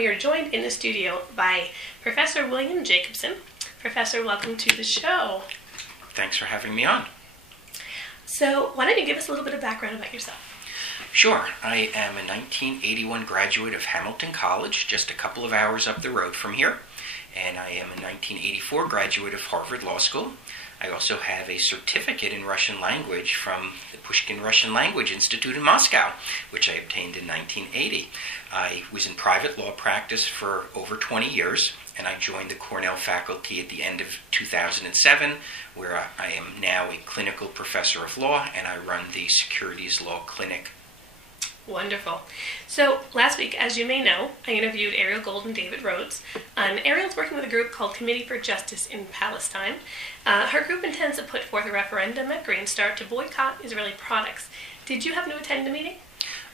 we are joined in the studio by Professor William Jacobson. Professor, welcome to the show. Thanks for having me on. So, why don't you give us a little bit of background about yourself? Sure. I am a 1981 graduate of Hamilton College, just a couple of hours up the road from here. And I am a 1984 graduate of Harvard Law School. I also have a certificate in Russian language from the Pushkin Russian Language Institute in Moscow, which I obtained in 1980. I was in private law practice for over 20 years, and I joined the Cornell faculty at the end of 2007, where I am now a clinical professor of law, and I run the Securities Law Clinic. Wonderful. So last week, as you may know, I interviewed Ariel Gold and David Rhodes. Ariel's working with a group called Committee for Justice in Palestine. Her group intends to put forth a referendum at GreenStar to boycott Israeli products. Did you happen to attend the meeting?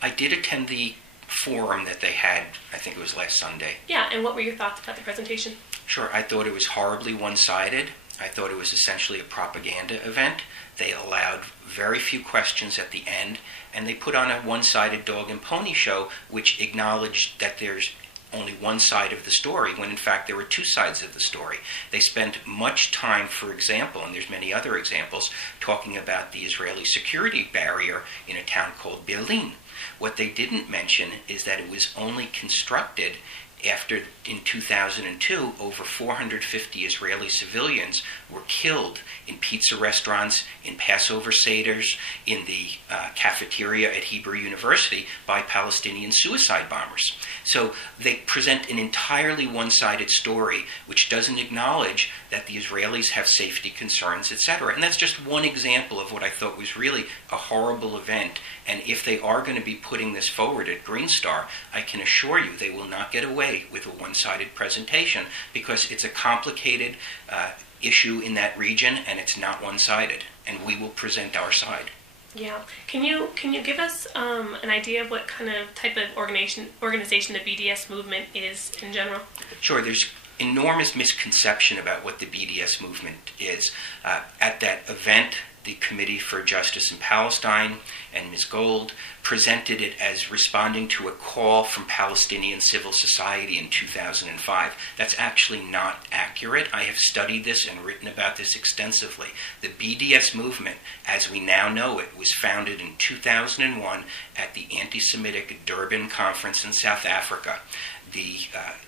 I did attend the forum that they had, I think it was last Sunday. Yeah, and what were your thoughts about the presentation? Sure, I thought it was horribly one-sided. I thought it was essentially a propaganda event. They allowed very few questions at the end, and they put on a one-sided dog and pony show, which acknowledged that there's only one side of the story, when in fact there were two sides of the story. They spent much time, for example, and there's many other examples, talking about the Israeli security barrier in a town called Berlin. What they didn't mention is that it was only constructed after, in 2002, over 450 Israeli civilians were killed in pizza restaurants, in Passover Seders, in the cafeteria at Hebrew University by Palestinian suicide bombers. So they present an entirely one-sided story which doesn't acknowledge that the Israelis have safety concerns, etc. And that's just one example of what I thought was really a horrible event. And if they are going to be putting this forward at GreenStar, I can assure you they will not get away with a one-sided presentation, because it's a complicated issue in that region, and it's not one-sided, and we will present our side. Yeah. Can you give us an idea of what kind of type of organization the BDS movement is in general? Sure. There's enormous misconception about what the BDS movement is. At that event, the Committee for Justice in Palestine and Ms. Gold presented it as responding to a call from Palestinian civil society in 2005. That's actually not accurate. I have studied this and written about this extensively. The BDS movement, as we now know it, was founded in 2001 at the anti-Semitic Durban Conference in South Africa.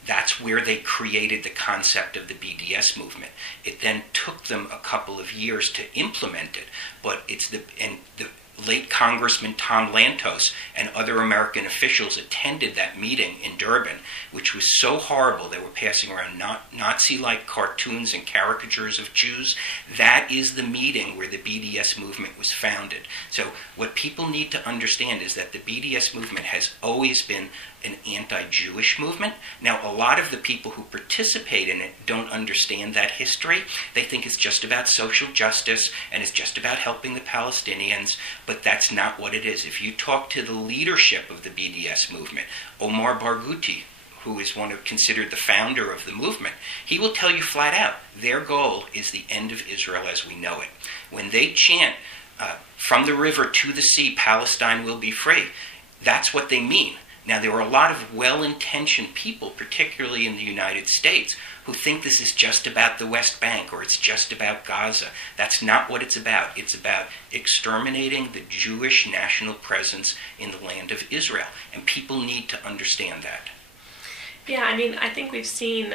That's where they created the concept of the BDS movement. It then took them a couple of years to implement it, but the late Congressman Tom Lantos and other American officials attended that meeting in Durban, which was so horrible. They were passing around Nazi-like cartoons and caricatures of Jews. That is the meeting where the BDS movement was founded. So what people need to understand is that the BDS movement has always been an anti-Jewish movement. Now, a lot of the people who participate in it don't understand that history. They think it's just about social justice and it's just about helping the Palestinians, but that's not what it is. If you talk to the leadership of the BDS movement, Omar Barghouti, who is considered the founder of the movement, he will tell you flat out, their goal is the end of Israel as we know it. When they chant, from the river to the sea, Palestine will be free, that's what they mean. Now, there are a lot of well-intentioned people, particularly in the United States, who think this is just about the West Bank or it's just about Gaza. That's not what it's about. It's about exterminating the Jewish national presence in the land of Israel. And people need to understand that. Yeah, I mean, I think we've seen,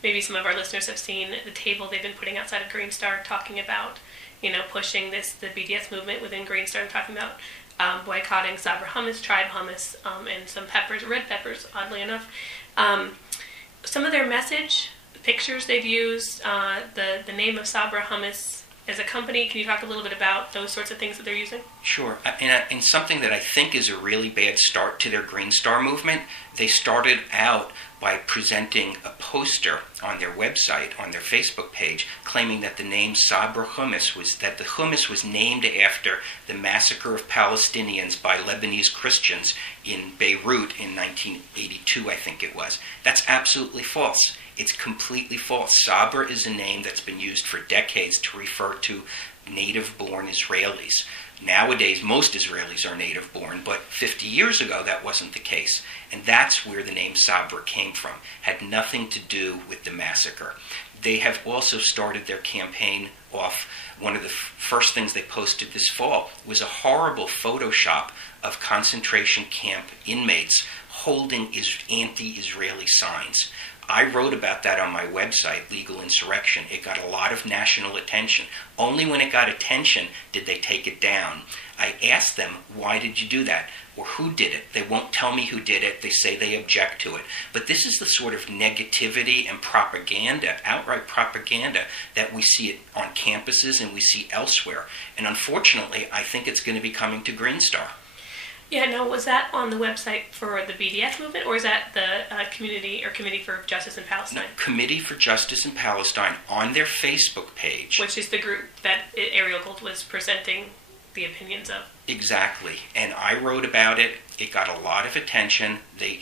maybe some of our listeners have seen the table they've been putting outside of GreenStar talking about, pushing the BDS movement within GreenStar, talking about boycotting Sabra hummus, tribe hummus, and some peppers, red peppers, oddly enough. Some of their message, pictures they've used, the name of Sabra hummus as a company. Can you talk a little bit about those sorts of things that they're using? Sure. And something that I think is a really bad start to their GreenStar movement, they started out by presenting a poster on their website, on their Facebook page, claiming that the name Sabra hummus that the hummus was named after the massacre of Palestinians by Lebanese Christians in Beirut in 1982, I think it was. That's absolutely false. It's completely false. Sabra is a name that's been used for decades to refer to native-born Israelis. Nowadays, most Israelis are native-born, but 50 years ago that wasn't the case. And that's where the name Sabra came from. Had nothing to do with the massacre. They have also started their campaign off. One of the first things they posted this fall was a horrible Photoshop of concentration camp inmates holding anti-Israeli signs. I wrote about that on my website, Legal Insurrection. It got a lot of national attention. Only when it got attention did they take it down. I asked them, why did you do that? Or who did it? They won't tell me who did it. They say they object to it. But this is the sort of negativity and propaganda, outright propaganda, that we see it on campuses and we see elsewhere. And unfortunately, I think it's going to be coming to GreenStar. Yeah, now, was that on the website for the BDS movement, or is that the Committee for Justice in Palestine? No, Committee for Justice in Palestine on their Facebook page. Which is the group that Ariel Gold was presenting the opinions of. Exactly. And I wrote about it. It got a lot of attention. They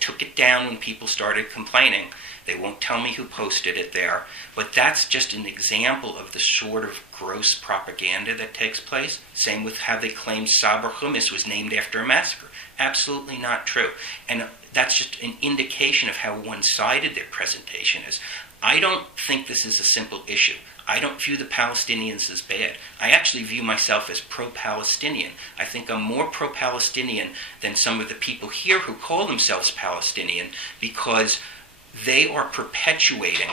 took it down when people started complaining. They won't tell me who posted it there. But that's just an example of the sort of gross propaganda that takes place. Same with how they claim Sabra Hummus was named after a massacre. Absolutely not true. And that's just an indication of how one-sided their presentation is. I don't think this is a simple issue. I don't view the Palestinians as bad. I actually view myself as pro-Palestinian. I think I'm more pro-Palestinian than some of the people here who call themselves Palestinian, because they are perpetuating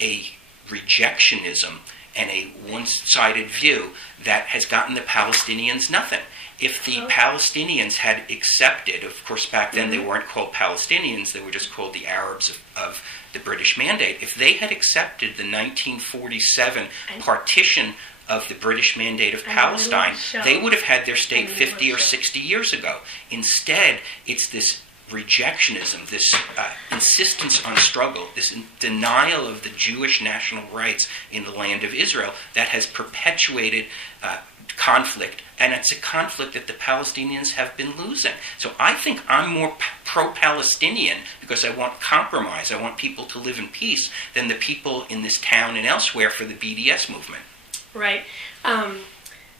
a rejectionism and a one-sided view that has gotten the Palestinians nothing. If the Palestinians had accepted, of course back then they weren't called Palestinians, they were just called the Arabs of the British Mandate. If they had accepted the 1947 partition of the British Mandate of Palestine, they would have had their state 50 or 60 years ago. Instead, it's this rejectionism, this insistence on struggle, this denial of the Jewish national rights in the land of Israel that has perpetuated conflict, and it's a conflict that the Palestinians have been losing. So I think I'm more pro-Palestinian because I want compromise, I want people to live in peace, than the people in this town and elsewhere for the BDS movement. Right.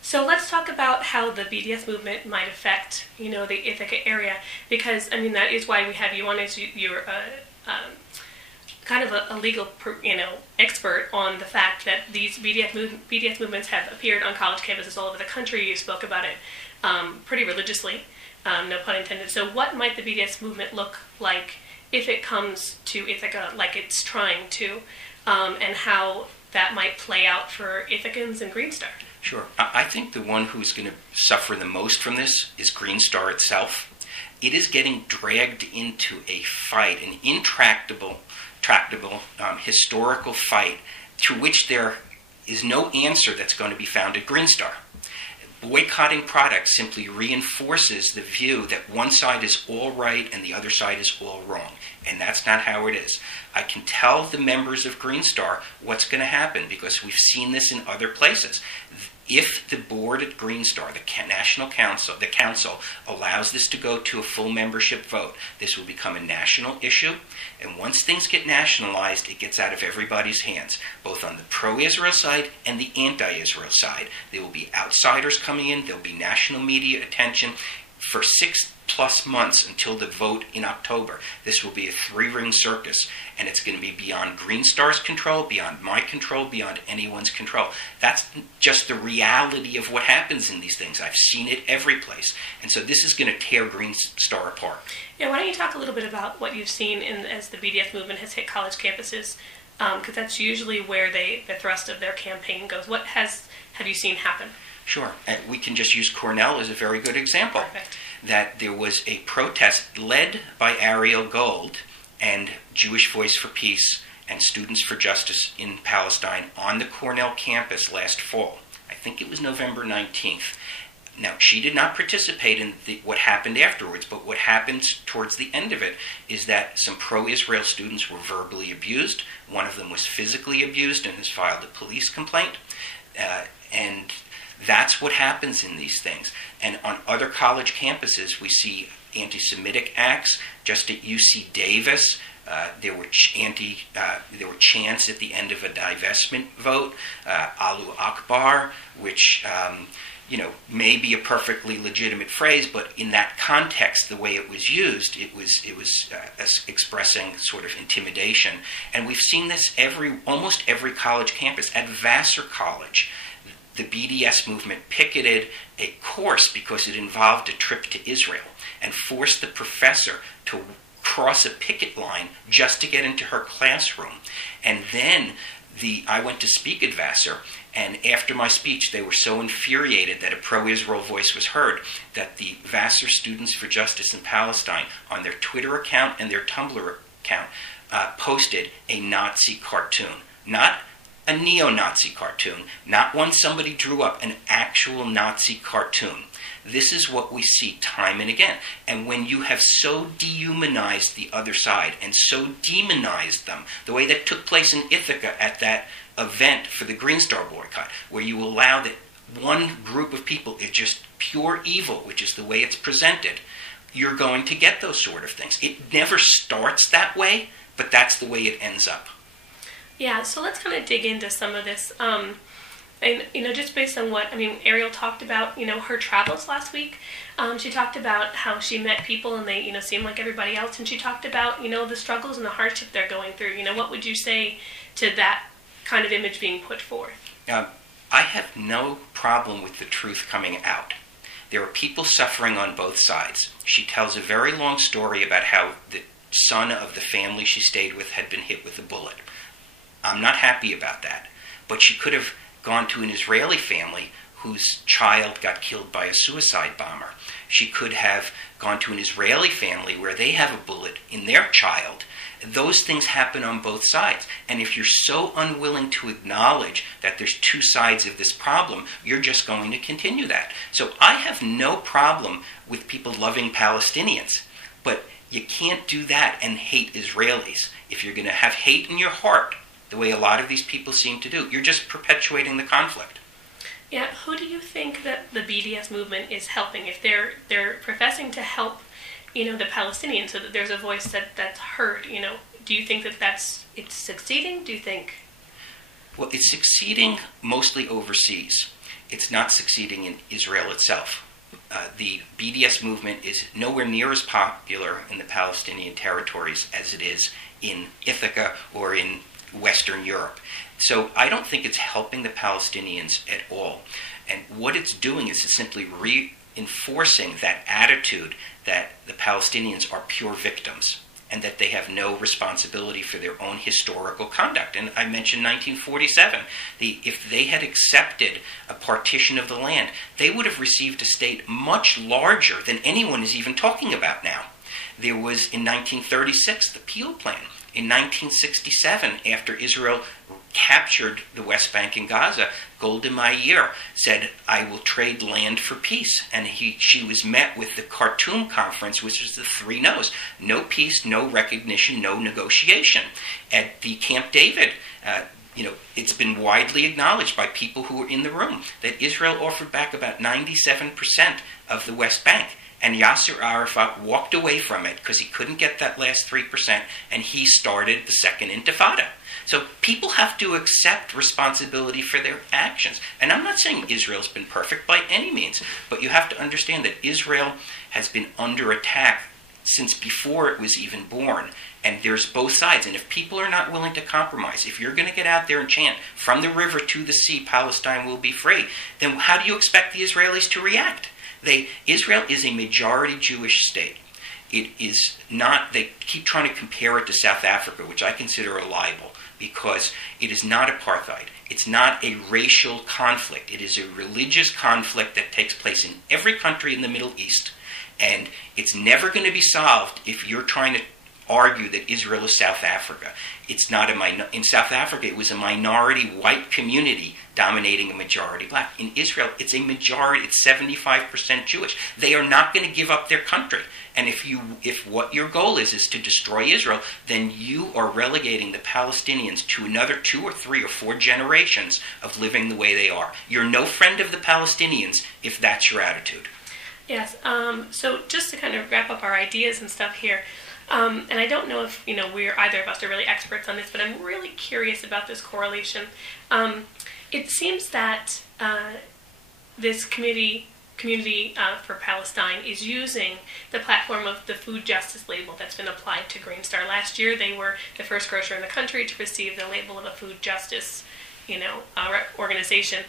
So let's talk about how the BDS movement might affect, the Ithaca area, because, that is why we have you on, as you're kind of a legal, expert on the fact that these BDS movements have appeared on college campuses all over the country. You spoke about it pretty religiously, no pun intended. So what might the BDS movement look like if it comes to Ithaca like it's trying to, and how that might play out for Ithacans and GreenStar? Sure. I think the one who's going to suffer the most from this is GreenStar itself. It is getting dragged into a fight, an intractable, historical fight, to which there is no answer that's going to be found at GreenStar. Boycotting products simply reinforces the view that one side is all right and the other side is all wrong. And that's not how it is. I can tell the members of GreenStar what's going to happen because we've seen this in other places. If the board at GreenStar, the council, allows this to go to a full membership vote, this will become a national issue. And once things get nationalized, it gets out of everybody's hands, both on the pro-Israel side and the anti-Israel side. There will be outsiders coming in. There will be national media attention for 6+ months until the vote in October. This will be a 3-ring circus, and it's going to be beyond GreenStar's control, beyond my control, beyond anyone's control. That's just the reality of what happens in these things. I've seen it every place. And so this is going to tear GreenStar apart. Yeah, why don't you talk a little bit about what you've seen as the BDS movement has hit college campuses, because that's usually where the thrust of their campaign goes. What have you seen happen? Sure. We can just use Cornell as a very good example. Perfect. That there was a protest led by Ariel Gold and Jewish Voice for Peace and Students for Justice in Palestine on the Cornell campus last fall. I think it was November 19th. Now, she did not participate in what happened afterwards, but what happened towards the end of it is that some pro-Israel students were verbally abused. One of them was physically abused and has filed a police complaint. And that's what happens in these things. And on other college campuses, we see anti-Semitic acts. Just at UC Davis, There were there were chants at the end of a divestment vote, Allahu Akbar, which may be a perfectly legitimate phrase, but in that context, the way it was used, it was expressing sort of intimidation. And we've seen this almost every college campus. At Vassar College, the BDS movement picketed a course because it involved a trip to Israel and forced the professor to cross a picket line just to get into her classroom. And then I went to speak at Vassar, and after my speech, they were so infuriated that a pro-Israel voice was heard that the Vassar Students for Justice in Palestine, on their Twitter account and their Tumblr account, posted a Nazi cartoon. Not a neo-Nazi cartoon, not one somebody drew up, an actual Nazi cartoon. This is what we see time and again. And when you have so dehumanized the other side and so demonized them, the way that took place in Ithaca at that event for the GreenStar boycott, where you allow that one group of people is just pure evil, which is the way it's presented, you're going to get those sort of things. It never starts that way, but that's the way it ends up. Yeah, so let's kind of dig into some of this. And, just based on what, Ariel talked about, her travels last week. She talked about how she met people and they, seemed like everybody else. And she talked about, the struggles and the hardship they're going through. What would you say to that kind of image being put forth? I have no problem with the truth coming out. There are people suffering on both sides. She tells a very long story about how the son of the family she stayed with had been hit with a bullet. I'm not happy about that. But she could have gone to an Israeli family whose child got killed by a suicide bomber. She could have gone to an Israeli family where they have a bullet in their child. Those things happen on both sides. And if you're so unwilling to acknowledge that there's two sides of this problem, you're just going to continue that. So I have no problem with people loving Palestinians. But you can't do that and hate Israelis. If you're going to have hate in your heart, the way a lot of these people seem to do, you're just perpetuating the conflict. Yeah, who do you think that the BDS movement is helping? If they're professing to help, the Palestinians, so that there's a voice that's heard, do you think that it's succeeding? Do you think? Well, it's succeeding mostly overseas. It's not succeeding in Israel itself. The BDS movement is nowhere near as popular in the Palestinian territories as it is in Ithaca or in Western Europe. So I don't think it's helping the Palestinians at all. And what it's doing is it's simply reinforcing that attitude that the Palestinians are pure victims and that they have no responsibility for their own historical conduct. And I mentioned 1947. If they had accepted a partition of the land, they would have received a state much larger than anyone is even talking about now. There was, in 1936, the Peel Plan. In 1967, after Israel captured the West Bank and Gaza, Golda Meir said, "I will trade land for peace." And she was met with the Khartoum Conference, which was the three no's. No peace, no recognition, no negotiation. At the Camp David, it's been widely acknowledged by people who were in the room that Israel offered back about 97% of the West Bank. And Yasser Arafat walked away from it because he couldn't get that last 3%, and he started the Second Intifada. So people have to accept responsibility for their actions. And I'm not saying Israel's been perfect by any means, but you have to understand that Israel has been under attack since before it was even born. And there's both sides. And if people are not willing to compromise, if you're going to get out there and chant, "From the river to the sea, Palestine will be free," then how do you expect the Israelis to react? Israel is a majority Jewish state. It is not, they keep trying to compare it to South Africa, which I consider a libel, because it is not apartheid. It's not a racial conflict. It is a religious conflict that takes place in every country in the Middle East. And it's never going to be solved if you're trying to argue that Israel is South Africa. It's not in South Africa, it was a minority white community dominating a majority black. In Israel, it's a majority, it's 75% Jewish. They are not going to give up their country. And if what your goal is to destroy Israel, then you are relegating the Palestinians to another 2 or 3 or 4 generations of living the way they are. You're no friend of the Palestinians if that's your attitude. Yes. So just to kind of wrap up our ideas and stuff here, And I don't know if we're either of us are really experts on this, but I'm really curious about this correlation. It seems that this community for Palestine is using the platform of the food justice label that's been applied to GreenStar. Last year, they were the first grocer in the country to receive the label of a food justice organization.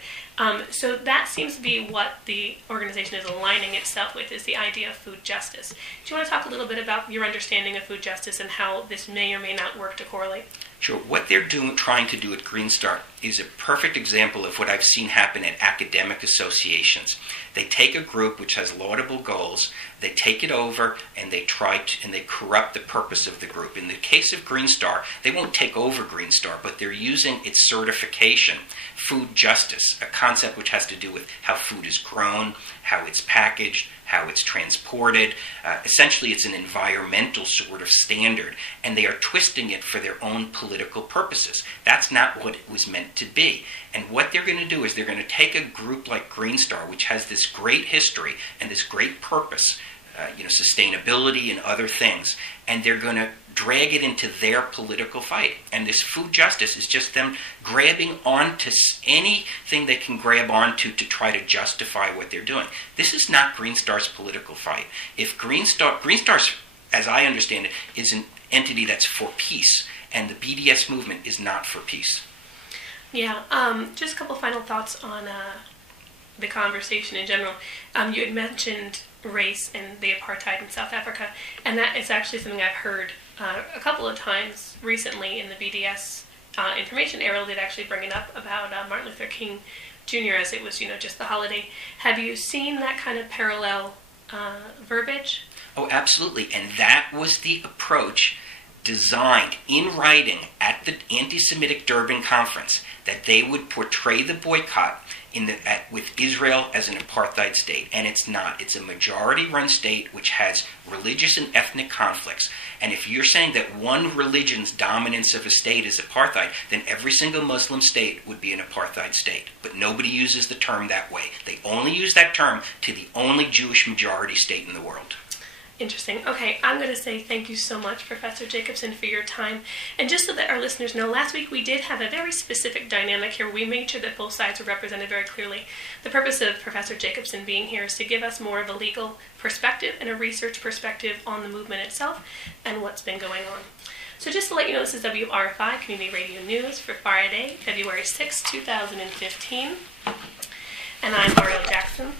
So that seems to be what the organization is aligning itself with, is the idea of food justice. Do you want to talk a little bit about your understanding of food justice and how this may or may not work to correlate? Sure. What they're trying to do at GreenStar is a perfect example of what I've seen happen at academic associations. They take a group which has laudable goals, they take it over, and they corrupt the purpose of the group. In the case of GreenStar, they won't take over GreenStar, but they're using its certification, food justice, a concept which has to do with how food is grown, how it's packaged, how it's transported. Essentially, it's an environmental sort of standard, and they are twisting it for their own political purposes. That's not what it was meant to be. And what they're going to do is they're going to take a group like GreenStar, which has this great history and this great purpose, sustainability and other things, and they're going to drag it into their political fight. And this food justice is just them grabbing onto anything they can grab onto to try to justify what they're doing. This is not GreenStar's political fight. If GreenStar's, as I understand it, is an entity that's for peace, and the BDS movement is not for peace. Yeah, just a couple final thoughts on the conversation in general. You had mentioned race and the apartheid in South Africa, and that is actually something I've heard a couple of times recently in the BDS information. Errol did actually bring it up about Martin Luther King Jr. as it was, just the holiday. Have you seen that kind of parallel verbiage? Oh, absolutely, and that was the approach designed in writing at the anti-Semitic Durban conference, that they would portray the boycott with Israel as an apartheid state, and it's not. It's a majority-run state which has religious and ethnic conflicts. And if you're saying that one religion's dominance of a state is apartheid, then every single Muslim state would be an apartheid state. But nobody uses the term that way. They only use that term to the only Jewish majority state in the world. Interesting. Okay, I'm going to say thank you so much, Professor Jacobson, for your time. And just so that our listeners know, last week we did have a very specific dynamic here. We made sure that both sides were represented very clearly. The purpose of Professor Jacobson being here is to give us more of a legal perspective and a research perspective on the movement itself and what's been going on. So just to let you know, this is WRFI Community Radio News for Friday, February 6, 2015. And I'm Ariel Jackson.